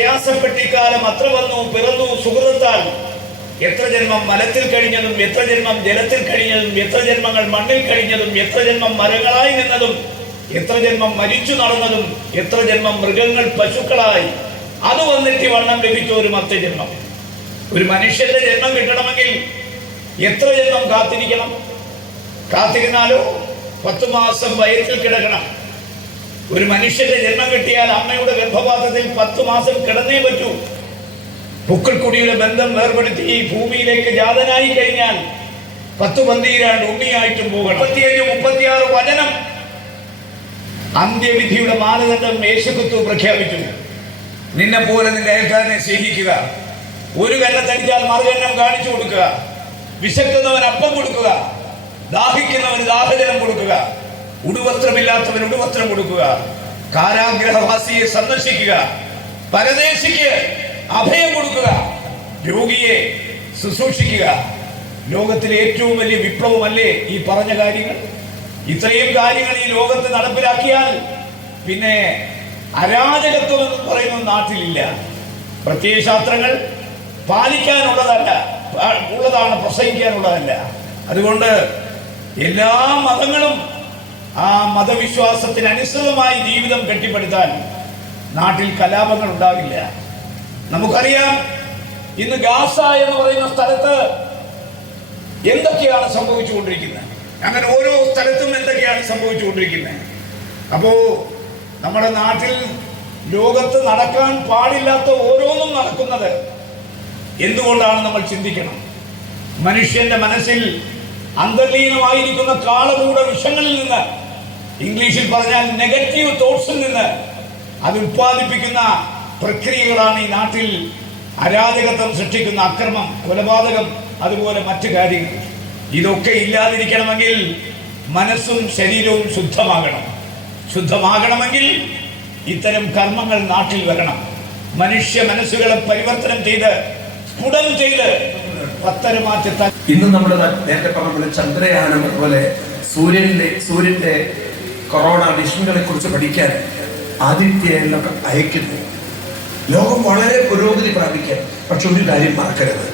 പ്രയാസപ്പെട്ടിക്കാലം അത്ര വന്നു പിറന്നു സുഹൃത്താൽ. എത്ര ജന്മം മലത്തിൽ കഴിഞ്ഞതും എത്ര ജന്മം ജലത്തിൽ കഴിഞ്ഞതും എത്ര ജന്മങ്ങൾ മണ്ണിൽ കഴിഞ്ഞതും എത്ര ജന്മം മരങ്ങളായി നിന്നതും എത്ര ജന്മം മരിച്ചു നടന്നതും എത്ര ജന്മം മൃഗങ്ങൾ പശുക്കളായി. അത് വന്നിട്ട് വണ്ണം ലഭിച്ച ഒരു മർത്യജന്മം. ഒരു മനുഷ്യന്റെ ജന്മം കിട്ടണമെങ്കിൽ എത്ര ജന്മം കാത്തിരിക്കണം? കാത്തിരുന്നാലോ 10 മാസം വയറ്റിൽ കിടക്കണം. ഒരു മനുഷ്യന്റെ ജന്മം കിട്ടിയാൽ അമ്മയുടെ ഗർഭപാത്രത്തിൽ 10 മാസം കിടന്നേ പറ്റൂ. പുക്കിൾക്കുടിയുടെ ബന്ധം വേർപെടുത്തി ഈ ഭൂമിയിലേക്ക് ജാതനായി കഴിഞ്ഞാൽ 10-12 ഉണ്ണിയായിട്ടും പോകണം. 37-36 വചനം അന്ത്യവിധിയുടെ മാനദണ്ഡം യേശുക്രിസ്തു പ്രഖ്യാപിച്ചു. നിന്നെ പോലെ നിന്റെ അയൽക്കാരനെ സ്നേഹിക്കുക. ഒരു കന്നത്തടിച്ചാൽ മറുകന്നം കാണിച്ചു കൊടുക്കുക. വിശക്കുന്നവൻ അപ്പം കൊടുക്കുക. ദാഹിക്കുന്നവന് ദാഹജലം കൊടുക്കുക. ഉടുവസ്ത്രമില്ലാത്തവൻ ഉടുവസ്ത്രം കൊടുക്കുക. കാരാഗ്രഹവാസിയെ സന്ദർശിക്കുക. പരദേശിക്ക് അഭയം കൊടുക്കുക. രോഗിയെ ശുശ്രൂഷിക്കുക. ലോകത്തിലെ ഏറ്റവും വലിയ വിപ്ലവമല്ലേ ഈ പറഞ്ഞ കാര്യങ്ങൾ? ഇത്രയും കാര്യങ്ങൾ ഈ ലോകത്ത് നടപ്പിലാക്കിയാൽ പിന്നെ അരാജകത്വം എന്ന് പറയുന്ന നാട്ടിലില്ല. പ്രത്യയശാസ്ത്രങ്ങൾ ഉള്ളതാണ്, പ്രസംഗിക്കാനുള്ളതല്ല. അതുകൊണ്ട് എല്ലാ മതങ്ങളും ആ മതവിശ്വാസത്തിന് അനുസൃതമായി ജീവിതം കെട്ടിപ്പടുത്താൽ നാട്ടിൽ കലാപങ്ങൾ ഉണ്ടാവില്ല. നമുക്കറിയാം ഇന്ന് ഗാസ എന്ന് പറയുന്ന സ്ഥലത്ത് എന്തൊക്കെയാണ് സംഭവിച്ചുകൊണ്ടിരിക്കുന്നത്. അങ്ങനെ ഓരോ സ്ഥലത്തും എന്തൊക്കെയാണ് സംഭവിച്ചുകൊണ്ടിരിക്കുന്നത്. അപ്പോ നമ്മുടെ നാട്ടിൽ ലോകത്ത് നടക്കാൻ പാടില്ലാത്ത ഓരോന്നും നടക്കുന്നത് എന്തുകൊണ്ടാണ് നമ്മൾ ചിന്തിക്കണം. മനുഷ്യന്റെ മനസ്സിൽ അന്തർലീനമായിരിക്കുന്ന കാളകൂട വിഷങ്ങളിൽ നിന്ന്, ഇംഗ്ലീഷിൽ പറഞ്ഞാൽ നെഗറ്റീവ് തോട്ട്സിൽ നിന്ന് അത് ഉത്പാദിപ്പിക്കുന്ന പ്രക്രിയകളാണ് ഈ നാട്ടിൽ അരാജകത്വം സൃഷ്ടിക്കുന്ന അക്രമം, കൊലപാതകം, അതുപോലെ മറ്റു കാര്യങ്ങൾ. ഇതൊക്കെ ഇല്ലാതിരിക്കണമെങ്കിൽ മനസ്സും ശരീരവും ശുദ്ധമാകണമെങ്കിൽ ഇത്തരം കർമ്മങ്ങൾ നാട്ടിൽ വരണം. മനുഷ്യ മനസ്സുകളെ പരിവർത്തനം ചെയ്ത് സ്ഫുടം ചെയ്ത് പത്തരമാറ്റത്താൽ ഇന്ന് നമ്മൾ നേരത്തെ പറഞ്ഞ ചന്ദ്രയാനം അതുപോലെ സൂര്യന്റെ കൊറോണ മിഷനുകളെ കുറിച്ച് പഠിക്കാൻ ആദിത്യയിലൊക്കെ അയക്കുന്നു. ലോകം വളരെ പുരോഗതി പ്രാപിക്കാൻ. പക്ഷെ ഒരു കാര്യം മറക്കരുത്,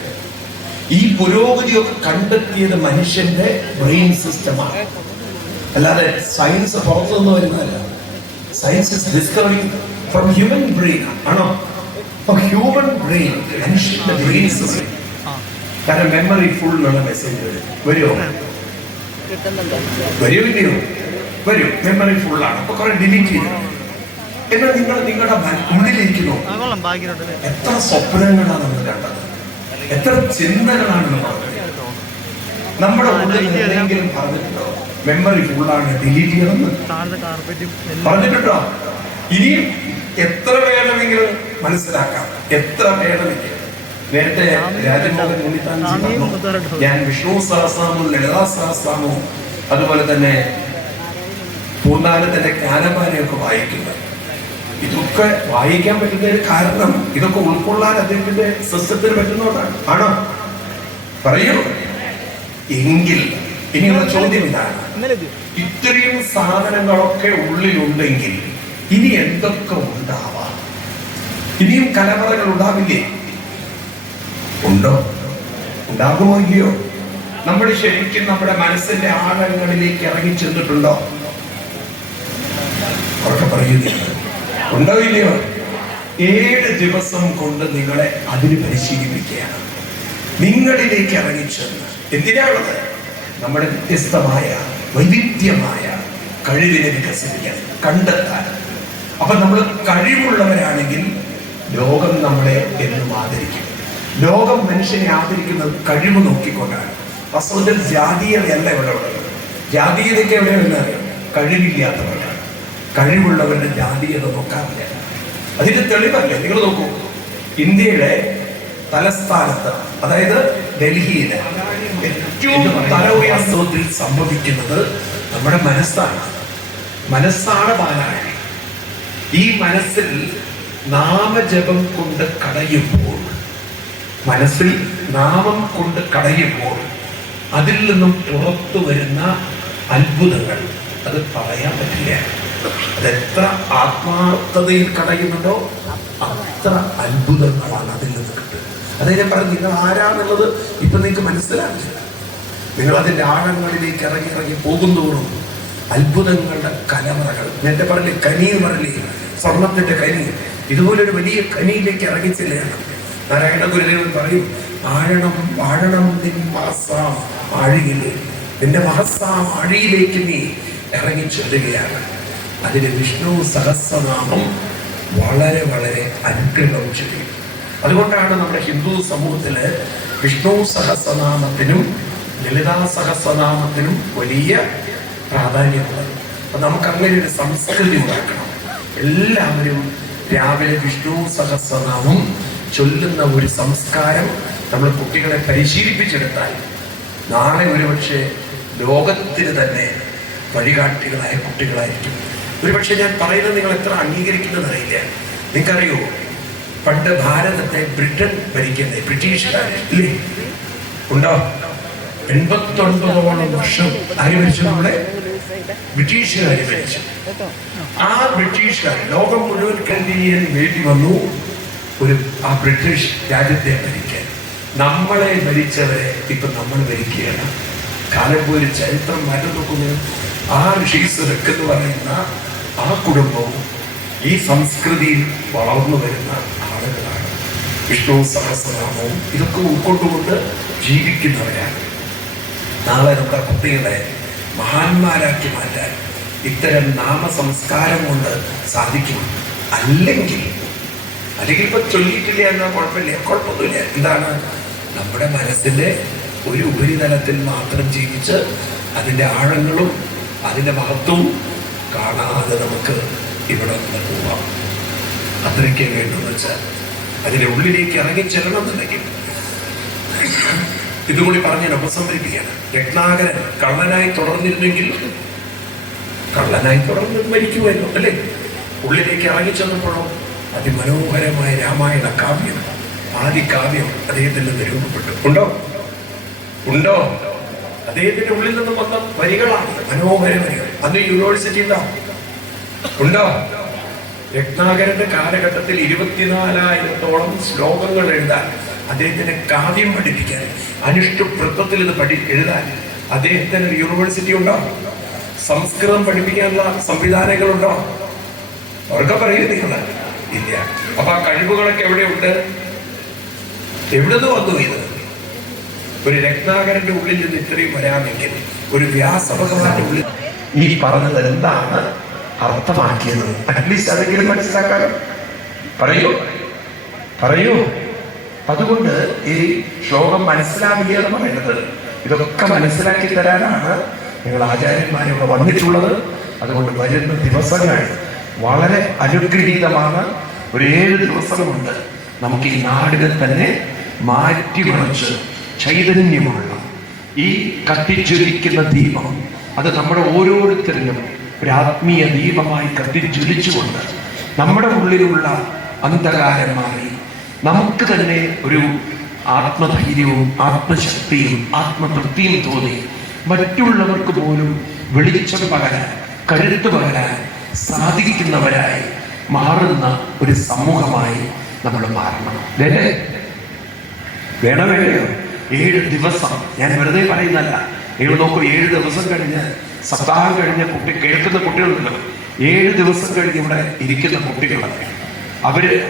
ഈ പുരോഗതിയൊക്കെ കണ്ടെത്തിയത് മനുഷ്യന്റെ ബ്രെയിൻ സിസ്റ്റമാണ്, അല്ലാതെ സയൻസ് പുറത്തുനിന്ന് വരുന്നതല്ല. Science is discovering from human brain ആണോ? ഹ്യൂമൻ ബ്രെയിൻ, മനുഷ്യന്റെ ബ്രെയിൻ സിസ്റ്റം. കാരണം മെമ്മറി ഫുള്ളുള്ള മെസ്സേജ് വരുമോ? വരുമോ? വരും. മെമ്മറി ഫുള്ളാണ്. അപ്പൊ കുറെ ഡിലീറ്റ് ചെയ്തു. എന്നാൽ നിങ്ങളുടെ ഉള്ളിലിരിക്കുന്നു എത്ര സ്വപ്നങ്ങളാണ് നമ്മൾ കണ്ടത്, എത്ര ചിന്തകളാണ് നമ്മൾ. നമ്മുടെ ഉള്ളിൽ എന്തെങ്കിലും പറഞ്ഞിട്ടുണ്ടോ മെമ്മറി ഫുള്ളാണ്, ഡിലീറ്റ് ചെയ്യണമെന്ന് പറഞ്ഞിട്ടുണ്ടോ? ഇനിയും എത്ര വേണമെങ്കിലും മനസ്സിലാക്കാം, എത്ര വേണമെങ്കിലും. നേരത്തെ രാജമോഹൻ ഉണ്ണിത്താൻജി പറഞ്ഞു, ഞാൻ വിഷ്ണു സഹസ്രനാമവും ലളിതാ സഹസ്രനാമവും അതുപോലെ തന്നെ പൂർണ്ണാലത്തിന്റെ ജ്ഞാനപാനയൊക്കെ വായിക്കുന്നത്. ഇതൊക്കെ വായിക്കാൻ പറ്റുന്നതിന് കാരണം ഇതൊക്കെ ഉൾക്കൊള്ളാൻ അദ്ദേഹത്തിന്റെ സിസ്റ്റത്തിന് പറ്റുന്നതാണ്. ആണോ? പറയൂ. എങ്കിൽ ഇനിയുള്ള ചോദ്യം ഇതാണ്, ഇത്രയും സാധനങ്ങളൊക്കെ ഉള്ളിലുണ്ടെങ്കിൽ ഇനി എന്തൊക്കെ ഉണ്ടാവാം? ഇനിയും കലവറകൾ ഉണ്ടാവില്ലേ? ഉണ്ടോ? ഉണ്ടാകുമോ ഇല്ലയോ? നമ്മൾ ശരിക്കും നമ്മുടെ മനസ്സിന്റെ ആഴങ്ങളിലേക്ക് ഇറങ്ങി ചെന്നിട്ടുണ്ടോ? അവർക്ക് പറയുന്നില്ല. ഉണ്ടോ ഇല്ലയോ? 7 ദിവസം കൊണ്ട് നിങ്ങളെ അതിന് പരിശീലിപ്പിക്കുകയാണ്. നിങ്ങളിലേക്ക് ഇറങ്ങിച്ചെന്ന് എന്തിനാണത്? നമ്മുടെ വ്യത്യസ്തമായ വൈവിധ്യമായ കഴിവിനെ വികസിപ്പിക്കാൻ, കണ്ടെത്താൻ. അപ്പൊ നമ്മൾ കഴിവുള്ളവരാണെങ്കിൽ ലോകം നമ്മളെ എന്നും ആദരിക്കും. ലോകം മനുഷ്യനെ ആദരിക്കുന്നത് കഴിവ് നോക്കിക്കൊണ്ടാണ്. വസ്തുതയിൽ ജാതീയതയല്ല ഇവിടെ ഉള്ളത്. ജാതീയതയ്ക്ക് എവിടെയാണ്? കഴിവില്ലാത്തവരാണ്. കഴിവുള്ളവരുടെ ജാതീയത നോക്കാറില്ല. അതിന്റെ തെളിവല്ലേ? നിങ്ങൾ നോക്കൂ, ഇന്ത്യയുടെ തലസ്ഥാനത്ത്, അതായത് ഡൽഹിയിലെ ഏറ്റവും തലഉയർന്നതിൽ സംഭവിക്കുന്നത് നമ്മുടെ മനസ്സാണ് പാലാഴി. ഈ മനസ്സിൽ നാമജപം കൊണ്ട് കടയുമ്പോൾ, മനസ്സിൽ നാമം കൊണ്ട് കടയുമ്പോൾ അതിൽ നിന്നും പുറത്തു വരുന്ന അത്ഭുതങ്ങൾ അത് പറയാൻ പറ്റില്ല. അതെത്ര ആത്മാർത്ഥതയിൽ കടയുന്നുണ്ടോ അത്ര അത്ഭുതങ്ങളാണ് അതിൽ നിന്ന് കിട്ടുന്നത്. അതേ ഞാൻ പറഞ്ഞു, നിങ്ങൾ ആരാന്നുള്ളത് ഇപ്പൊ നിങ്ങൾക്ക് മനസ്സിലാക്കില്ല. നിങ്ങൾ അതിന്റെ ആഴങ്ങളിലേക്ക് ഇറങ്ങി ഇറങ്ങി പോകുന്തോറും അത്ഭുതങ്ങളുടെ കലവറകൾ. നേരത്തെ പറഞ്ഞില്ലേ കനി എന്ന് പറഞ്ഞില്ലേ, സ്വർണത്തിന്റെ കനി, ഇതുപോലൊരു വലിയ കനിയിലേക്ക് ഇറങ്ങിച്ചില്ലാണ്. നാരായണ ഗുരുദേവൻ പറയും, വാഴണം നിൻ മഹസാം ആഴിയിലെ, നിന്റെ മഹസാം ആഴിയിലേക്ക് നീ ഇറങ്ങി ചെല്ലുകയാണ്. അതിന് വിഷ്ണു സഹസ്രനാമം വളരെ വളരെ അനുഗ്രഹം ചെയ്യും. അതുകൊണ്ടാണ് നമ്മുടെ ഹിന്ദു സമൂഹത്തില് വിഷ്ണു സഹസ്രനാമത്തിനും ലളിതാ സഹസ്രനാമത്തിനും വലിയ പ്രാധാന്യമുള്ളത്. അപ്പൊ നമുക്ക് അങ്ങനെ ഒരു സംസ്കൃതി ഉണ്ടാക്കണം. എല്ലാവരും രാവിലെ വിഷ്ണു സഹസ്രനാമം ചൊല്ലുന്ന ഒരു സംസ്കാരം നമ്മൾ കുട്ടികളെ പരിശീലിപ്പിച്ചെടുത്താൽ നാളെ ഒരുപക്ഷെ ലോകത്തിന് തന്നെ വഴികാട്ടികളായ കുട്ടികളായിരിക്കും. ഒരുപക്ഷെ ഞാൻ പറയുന്നത് നിങ്ങൾ എത്ര അംഗീകരിക്കുന്നതറിയില്ല. നിങ്ങൾക്കറിയോ, പണ്ട് ഭാരതത്തെ ബ്രിട്ടൻ ഭരിക്കുന്ന ബ്രിട്ടീഷുകാരെ ഇല്ലേ ഉണ്ടോ? 89ഓളം വർഷം ആര് ഭരിച്ചു? നമ്മളെ ബ്രിട്ടീഷുകാർ ഭരിച്ചു. ആ ബ്രിട്ടീഷുകാർ ലോകം മുഴുവൻ കണ്ടിന്യാൻ വേണ്ടി വന്നു ആ ബ്രിട്ടീഷ് രാജ്യത്തെ ഭരിക്കാൻ. നമ്മളെ ഭരിച്ചവരെ ഇപ്പൊ നമ്മൾ ഭരിക്കുകയാണ്. കാലം ഒരു ചരിത്രം മാറ്റി നോക്കുന്നു. ആ ഋഷീശ്വരക്ക് എന്ന് പറയുന്ന ആ കുടുംബവും ഈ സംസ്കൃതിയിൽ വളർന്നു വരുന്ന ആളുകളാണ്. വിഷ്ണു സഹസ്രനാമവും ഇതൊക്കെ ഉൾക്കൊണ്ടുകൊണ്ട് ജീവിക്കുന്നവരാണ്. നാളെ നമ്മുടെ കുട്ടികളെ മഹാന്മാരാക്കി മാറ്റാൻ ഇത്തരം നാമസംസ്കാരം കൊണ്ട് സാധിക്കും. അല്ലെങ്കിൽ ഇപ്പൊ ചൊല്ലിയിട്ടില്ല എന്നാൽ കുഴപ്പമൊന്നുമില്ല. എന്താണ്, നമ്മുടെ മനസ്സിന്റെ ഒരു ഉപരിതലത്തിൽ മാത്രം ജീവിച്ച് അതിൻ്റെ ആഴങ്ങളും അതിൻ്റെ മഹത്വവും കാണാതെ നമുക്ക് ഇവിടെ നിന്ന് പോവാം. അത്രയ്ക്ക് വേണ്ടെന്ന് വെച്ചാൽ അതിൻ്റെ ഉള്ളിലേക്ക് ഇറങ്ങിച്ചെല്ലണം എന്നുണ്ടെങ്കിൽ ഇതുകൂടി പറഞ്ഞ് ഉപസംഹരിക്കുകയാണ്. രത്നാകരൻ കള്ളനായി തുടർന്നിരുന്നെങ്കിൽ കള്ളനായി തുടർന്ന് മരിക്കുമായിരുന്നു അല്ലേ? ഉള്ളിലേക്ക് ഇറങ്ങിച്ചെന്നപ്പോഴോ അതിമനോഹരമായ രാമായണ കാവ്യം, ആദികാവ്യം അദ്ദേഹത്തിൽ നിന്ന് രൂപപ്പെട്ടു. ഉണ്ടോ? അദ്ദേഹത്തിന്റെ ഉള്ളിൽ നിന്ന് വന്ന വരികളാണ് മനോഹര വരികൾ. അന്ന് യൂണിവേഴ്സിറ്റി ഉണ്ടോ? രത്നാകരന്റെ കാലഘട്ടത്തിൽ 24,000-ഓളം ശ്ലോകങ്ങൾ എഴുതാൻ, അദ്ദേഹത്തിന് കാവ്യം പഠിപ്പിക്കാൻ, അനുഷ്ഠുപ്രത്വത്തിൽ ഇത് എഴുതാൻ അദ്ദേഹത്തിന് ഒരു യൂണിവേഴ്സിറ്റി ഉണ്ടോ? സംസ്കൃതം പഠിപ്പിക്കാനുള്ള സംവിധാനങ്ങളുണ്ടോ? അവർക്ക് പറയുന്നത് നിങ്ങൾ ഇല്ല. അപ്പൊ ആ കഴിവുകളൊക്കെ എവിടെയുണ്ട്? എവിടുന്ന് വന്നു ഇത്? ഒരു രത്നാകരന്റെ ഉള്ളിൽ നിന്ന് ഇത്രയും വരാമെങ്കിൽ ഒരു വ്യാസഭഗവാന്റെ ഉള്ളിൽ ഈ പറഞ്ഞത് എന്താണ് അർത്ഥമാക്കിയത്? അറ്റ്ലീസ്റ്റ് അതെങ്കിലും മനസ്സിലാക്കാനും പറയൂ. അതുകൊണ്ട് ഈ ശ്ലോകം മനസ്സിലാവില്ല എന്ന് പറയുന്നത് ഇതൊക്കെ മനസ്സിലാക്കി തരാനാണ് നിങ്ങൾ ആചാര്യന്മാരിവിടെ വന്നിട്ടുള്ളത്. അതുകൊണ്ട് വരുന്ന ദിവസങ്ങൾ വളരെ അനുഗ്രഹീതമാണ്. ഒരു 7 ദിവസമുണ്ട് നമുക്ക് ഈ നാടിനെ തന്നെ മാറ്റിമറിച്ച് ചൈതന്യമുള്ള ഈ കത്തിജ്വലിക്കുന്ന ദീപം, അത് നമ്മുടെ ഓരോരുത്തരിലും ഒരു ആത്മീയ ദീപമായി കത്തിജ്വലിച്ചുകൊണ്ട് നമ്മുടെ ഉള്ളിലുള്ള അന്ധകാരം മാറി നമുക്ക് തന്നെ ഒരു ആത്മധൈര്യവും ആത്മശക്തിയും ആത്മതൃപ്തിയും തോന്നി മറ്റുള്ളവർക്ക് പോലും വെളിച്ചം പകരാൻ, കരുത്ത് പകരാൻ സാധിക്കുന്നവരായി മാറുന്ന ഒരു സമൂഹമായി നമ്മൾ മാറണം. വേണമേയോ? 7 ദിവസം ഞാൻ വെറുതെ പറയുന്നല്ല. നിങ്ങൾ നോക്കൂ, 7 ദിവസം കഴിഞ്ഞ് സപ്താഹം കഴിഞ്ഞ കേൾക്കുന്ന കുട്ടികളുണ്ടല്ലോ, 7 ദിവസം കഴിഞ്ഞ് ഇവിടെ ഇരിക്കുന്ന കുട്ടികളൊക്കെ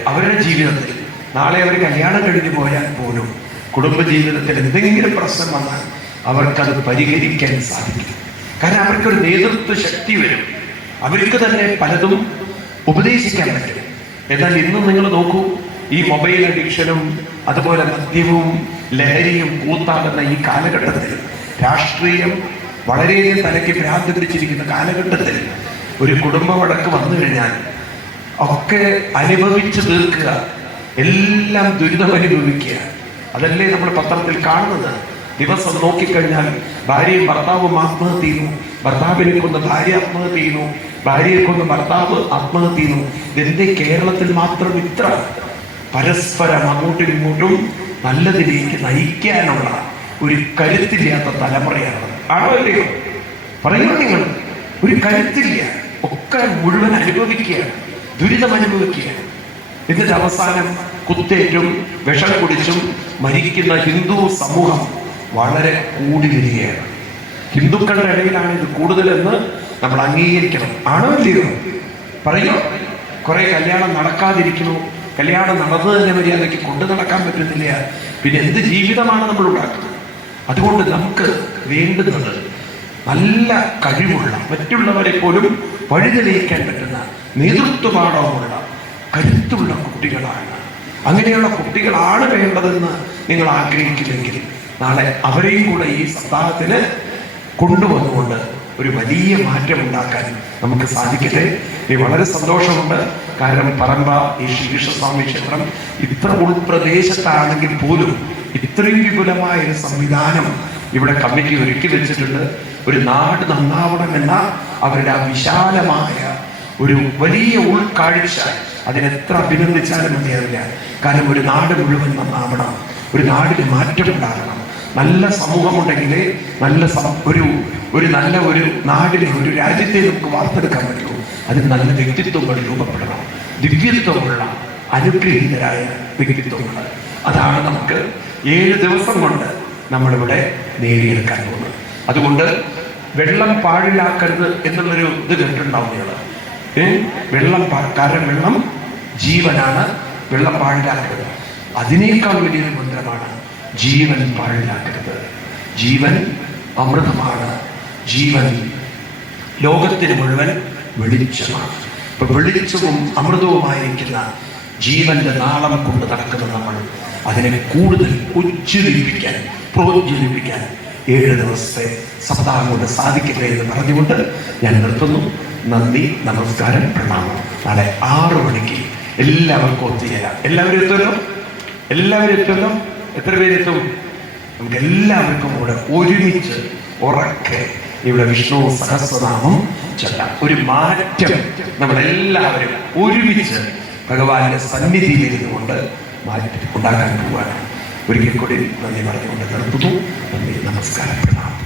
അവരുടെ ജീവിതത്തിൽ നാളെ അവർ കല്യാണം കഴിഞ്ഞു പോയാൽ പോലും കുടുംബജീവിതത്തിൽ എന്തെങ്കിലും പ്രശ്നം വന്നാൽ അവർക്കത് പരിഹരിക്കാൻ സാധിക്കും. കാരണം അവർക്കൊരു നേതൃത്വ ശക്തി വരും. അവർക്ക് തന്നെ പലതും ഉപദേശിക്കാൻ പറ്റും. എന്നാൽ ഇന്നും നിങ്ങൾ നോക്കൂ, ഈ മൊബൈൽ അഡിക്ഷനും അതുപോലെ മദ്യവും ലഹരിയും കൂത്താകുന്ന ഈ കാലഘട്ടത്തിൽ, രാഷ്ട്രീയം വളരെയധികം തലയ്ക്ക് ഭ്രാന്ത് പിടിച്ചിരിക്കുന്ന കാലഘട്ടത്തിൽ ഒരു കുടുംബ വഴക്ക് വന്നു കഴിഞ്ഞാൽ ഒക്കെ അനുഭവിച്ചു തീർക്കുക, എല്ലാം ദുരിതം അനുഭവിക്കുക. അതല്ലേ നമ്മൾ പത്രത്തിൽ കാണുന്നത്. ദിവസം നോക്കിക്കഴിഞ്ഞാൽ ഭാര്യയും ഭർത്താവും ആത്മഹത്യ ചെയ്യുന്നു, ഭർത്താവിനെ കൊന്ന് ഭാര്യ ആത്മഹത്യ ചെയ്യുന്നു, ഭാര്യയെ കൊന്ന് ഭർത്താവ് ആത്മഹത്യ ചെയ്യുന്നു. ഇതെന്റെ കേരളത്തിൽ മാത്രം ഇത്ര പരസ്പരം അങ്ങോട്ടും ഇങ്ങോട്ടും നല്ലതിലേക്ക് നയിക്കാനുള്ള ഒരു കരുത്തില്ലാത്ത തലമുറയാണ്. ആണോ അല്ലയോ? പറയുന്നു നിങ്ങൾ. ഒരു കരുത്തില്ല, ഒക്കെ മുഴുവൻ അനുഭവിക്കുകയാണ്, ദുരിതം അനുഭവിക്കുകയാണ്. എന്നിട്ട് അവസാനം കുത്തേറ്റും വിഷം കുടിച്ചും മരിക്കുന്ന ഹിന്ദു സമൂഹം വളരെ കൂടി വരികയാണ്. ഹിന്ദുക്കളുടെ ഇടയിലാണ് ഇത് കൂടുതലെന്ന് നമ്മൾ അംഗീകരിക്കണം. ആണോ ഇല്ലയോ? പറയൂ. കുറെ കല്യാണം നടക്കാതിരിക്കുന്നു, കല്യാണം നടന്നു തന്നെ മര്യാദയ്ക്ക് കൊണ്ടു നടക്കാൻ പറ്റുന്നില്ല, പിന്നെ എന്ത് ജീവിതമാണ് നമ്മൾ ഉണ്ടാക്കുന്നത്? അതുകൊണ്ട് നമുക്ക് വേണ്ടുന്നത് നല്ല കഴിവുള്ള, മറ്റുള്ളവരെ പോലും വഴിതെളിയിക്കാൻ പറ്റുന്ന, നേതൃത്വപാഠവുമുള്ള കരുത്തുള്ള കുട്ടികളാണ്. അങ്ങനെയുള്ള കുട്ടികളാണ് വേണ്ടതെന്ന് നിങ്ങൾ ആഗ്രഹിക്കുന്നെങ്കിൽ നാളെ അവരെയും കൂടെ ഈ സപ്താഹത്തിന് കൊണ്ടുവന്നുകൊണ്ട് ഒരു വലിയ മാറ്റം ഉണ്ടാക്കാൻ നമുക്ക് സാധിക്കട്ടെ. വളരെ സന്തോഷമുണ്ട്. കാരണം പറമ്പ ഈ ശ്രീകൃഷ്ണസ്വാമി ക്ഷേത്രം ഇത്ര ഉൾപ്രദേശത്താണെങ്കിൽ പോലും ഇത്രയും വിപുലമായ ഒരു സംവിധാനം ഇവിടെ കമ്മിറ്റി ഒരുക്കി വെച്ചിട്ടുണ്ട്. ഒരു നാട് നന്നാവണമെന്ന അവരുടെ ആ വിശാലമായ ഒരു വലിയ ഉൾക്കാഴ്ച, അതിനെത്ര അഭിനന്ദിച്ചാലും മതിയാവില്ല. കാരണം ഒരു നാട് മുഴുവൻ നന്നാവണം, ഒരു നാടിന് മാറ്റം ഉണ്ടാകണം. നല്ല സമൂഹമുണ്ടെങ്കിലേ നല്ല ഒരു നല്ല ഒരു നാടിനെ, ഒരു രാജ്യത്തെ നമുക്ക് വാർത്തെടുക്കാൻ പറ്റുമോ? അതിന് നല്ല വ്യക്തിത്വങ്ങൾ രൂപപ്പെടണം, ദിവ്യത്വമുള്ള അനുഗ്രഹീതരായ വ്യക്തിത്വങ്ങൾ. അതാണ് നമുക്ക് 7 ദിവസം കൊണ്ട് നമ്മളിവിടെ നേടിയെടുക്കാൻ പോകുന്നത്. അതുകൊണ്ട് വെള്ളം പാഴിലാക്കരുത് എന്നുള്ളൊരു ഇത് കേട്ടിട്ടുണ്ടാവും നിങ്ങൾ. കാരണം വെള്ളം ജീവനാണ്, വെള്ളം പാഴിലാക്കരുത്. അതിനേക്കാൾ വലിയൊരു മന്ത്രമാണ് ജീവൻ പാഴിലാക്കരുത്. ജീവൻ അമൃതമാണ്, ജീവൻ ലോകത്തിന് മുഴുവൻ വെളിച്ചമാണ്. ഇപ്പൊ വെളിച്ചവും അമൃതവുമായിരിക്കുന്ന ജീവന്റെ നാളം കൊണ്ട് നടക്കുന്ന നമ്മൾ അതിനെ കൂടുതൽ ഉജ്ജ്വലിപ്പിക്കാൻ, പ്രോജ്വലിപ്പിക്കാൻ 7 ദിവസത്തെ സപ്താഹം കൊണ്ട് സാധിക്കട്ടെ എന്ന് പറഞ്ഞുകൊണ്ട് ഞാൻ നിർത്തുന്നു. നന്ദി, നമസ്കാരം, പ്രണാമം. നാളെ 6 മണിക്ക് എല്ലാവർക്കും ഒത്തുചേരാം. എല്ലാവരും എത്തുമല്ലോ? എല്ലാവരും എത്തുമല്ലോ? എത്ര പേരെത്തും? നമുക്ക് എല്ലാവർക്കും കൂടെ ഒരുമിച്ച് ഉറക്കെ ഇവിടെ വിഷ്ണു സഹസ്രനാമം ചൊല്ലാം. ഒരു മാറ്റം നമ്മളെല്ലാവരും ഒരുമിച്ച് ഭഗവാന്റെ സന്നിധിയിലിരുന്നു കൊണ്ട് മാറ്റി ഉണ്ടാക്കാൻ പോവുകയാണ്. ഒരിക്കൽ കൂടി നന്ദി പറഞ്ഞുകൊണ്ട് നിർത്തുന്നു. നന്ദി, നമസ്കാരം, പ്രണാമം.